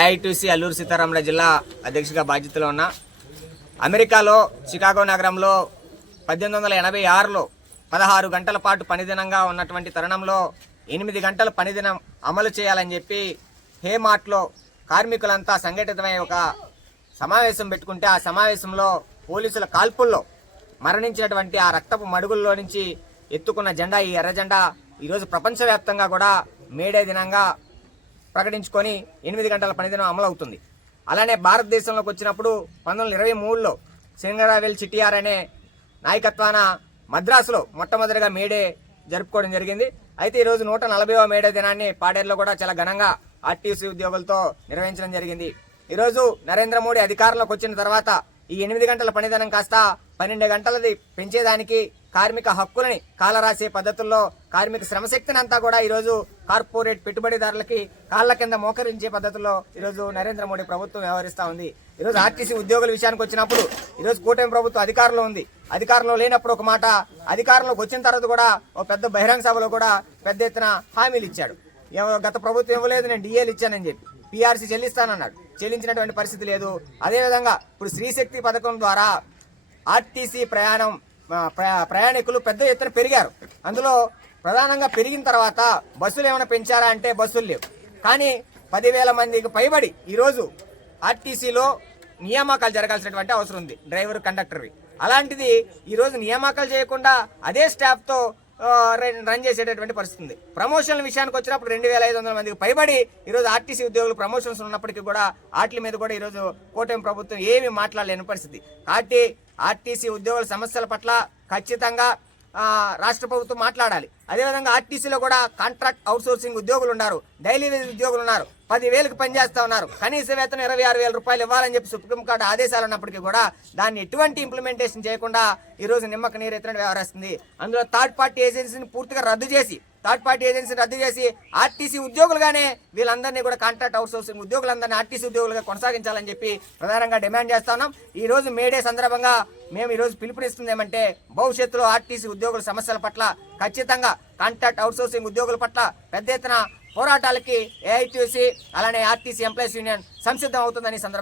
AITC Alluri Sitaramaraju జిల్లా అధ్యక్షుడిగా బాధ్యతలో ఉన్న అమెరికాలో చికాగో నగరంలో 1886లో 16 గంటల పాటు పనిదినంగా ఉన్నటువంటి తరుణంలో 8 గంటల పనిదినం అమలు చేయాలని చెప్పి హేమార్ట్లో కార్మికులంతా సంఘటితమై ఒక సమావేశం పెట్టుకుంటే ఆ సమావేశంలో పోలీసుల కాల్పుల్లో మరణించినటువంటి ఆ రక్తపు మడుగుల్లో నుంచి ఎత్తుకున్న జెండా ఈ ఎర్ర జెండా ఈరోజు ప్రపంచవ్యాప్తంగా కూడా మేడే దినంగా ప్రకటించుకొని 8 గంటల పనిదినం అమలవుతుంది. అలానే భారతదేశంలోకి వచ్చినప్పుడు 1923లో సింగరావెల్ చిటియార్ అనే నాయకత్వాన మద్రాసులో మొట్టమొదటిగా మేడే జరుపుకోవడం జరిగింది. అయితే ఈరోజు 140వ మేడే దినాన్ని పాడేరులో కూడా చాలా ఘనంగా ఆర్టీసీ ఉద్యోగులతో నిర్వహించడం జరిగింది. ఈరోజు నరేంద్ర మోడీ అధికారంలోకి వచ్చిన తర్వాత ఈ 8 గంటల పనిదినం కాస్త 12 గంటలది పెంచేదానికి కార్మిక హక్కులని కాలరాసే పద్ధతుల్లో కార్మిక శ్రమశక్తిని అంతా కూడా ఈరోజు కార్పొరేట్ పెట్టుబడిదారులకి కాళ్ల కింద మోకరించే పద్ధతుల్లో ఈరోజు నరేంద్ర మోడీ ప్రభుత్వం వ్యవహరిస్తూ ఉంది. ఈరోజు ఆర్టీసీ ఉద్యోగుల విషయానికి వచ్చినప్పుడు ఈరోజు కూటమి ప్రభుత్వం అధికారంలో ఉంది. అధికారంలో లేనప్పుడు ఒక మాట, అధికారంలోకి వచ్చిన తర్వాత కూడా ఓ పెద్ద బహిరంగ సభలో కూడా పెద్ద ఎత్తున హామీలు ఇచ్చాడు. గత ప్రభుత్వం ఇవ్వలేదు, నేను డిఏలు ఇచ్చానని చెప్పి పీఆర్సీ చెల్లిస్తానన్నాడు. చెల్లించినటువంటి పరిస్థితి లేదు. అదేవిధంగా ఇప్పుడు స్త్రీశక్తి పథకం ద్వారా ఆర్టీసీ ప్రయాణికులు పెద్ద ఎత్తున పెరిగారు. అందులో ప్రధానంగా పెరిగిన తర్వాత బస్సులు ఏమైనా పెంచారా అంటే బస్సులు లేవు. కానీ 10,000 మందికి పైబడి ఈరోజు ఆర్టీసీలో నియామకాలు జరగాల్సినటువంటి అవసరం ఉంది, డ్రైవర్ కండక్టర్వి. అలాంటిది ఈరోజు నియామకాలు చేయకుండా అదే స్టాఫ్తో రన్ చేసేటటువంటి పరిస్థితి ఉంది. ప్రమోషన్ల విషయానికి వచ్చినప్పుడు 2,500 మందికి పైబడి ఈరోజు ఆర్టీసీ ఉద్యోగులు ప్రమోషన్స్ ఉన్నప్పటికీ కూడా వాటి మీద కూడా ఈరోజు కూటమి ప్రభుత్వం ఏమీ మాట్లాడలేని పరిస్థితి. కాబట్టి ఆర్టీసీ ఉద్యోగుల సమస్యల పట్ల ఖచ్చితంగా రాష్ట్ర ప్రభుత్వం మాట్లాడాలి. అదేవిధంగా ఆర్టీసీలో కూడా కాంట్రాక్ట్ అవుట్సోర్సింగ్ ఉద్యోగులు ఉన్నారు, డైలీ వేజ్ ఉద్యోగులు ఉన్నారు, 10,000కి పనిచేస్తా ఉన్నారు. కనీస వేతనం 26,000 రూపాయలు ఇవ్వాలని చెప్పి సుప్రీంకోర్టు ఆదేశాలు ఉన్నప్పటికీ కూడా దాన్ని ఎటువంటి ఇంప్లిమెంటేషన్ చేయకుండా ఈరోజు నిమ్మక నీరెత్తిన వ్యవహరిస్తుంది. అందులో థర్డ్ పార్టీ ఏజెన్సీని పూర్తిగా రద్దు చేసి ఆర్టీసీ ఉద్యోగులుగానే వీళ్ళందరినీ కూడా కాంట్రాక్ట్ అవుట్సోర్సింగ్ ఉద్యోగులందరినీ ఆర్టీసీ ఉద్యోగులుగా కొనసాగించాలని చెప్పి ప్రధానంగా డిమాండ్ చేస్తా ఉన్నాం. ఈ రోజు మేడే సందర్భంగా మేము ఈరోజు పిలుపునిస్తుంది ఏమంటే, భవిష్యత్తులో ఆర్టీసీ ఉద్యోగుల సమస్యల పట్ల ఖచ్చితంగా కాంట్రాక్ట్ అవుట్సోర్సింగ్ ఉద్యోగుల పట్ల పెద్ద ఎత్తున పోరాటాలకి ఏఐటీసీ అలానే ఆర్టీసీ ఎంప్లాయీస్ యూనియన్ సంసిద్ధం అవుతుందని సందర్భంగా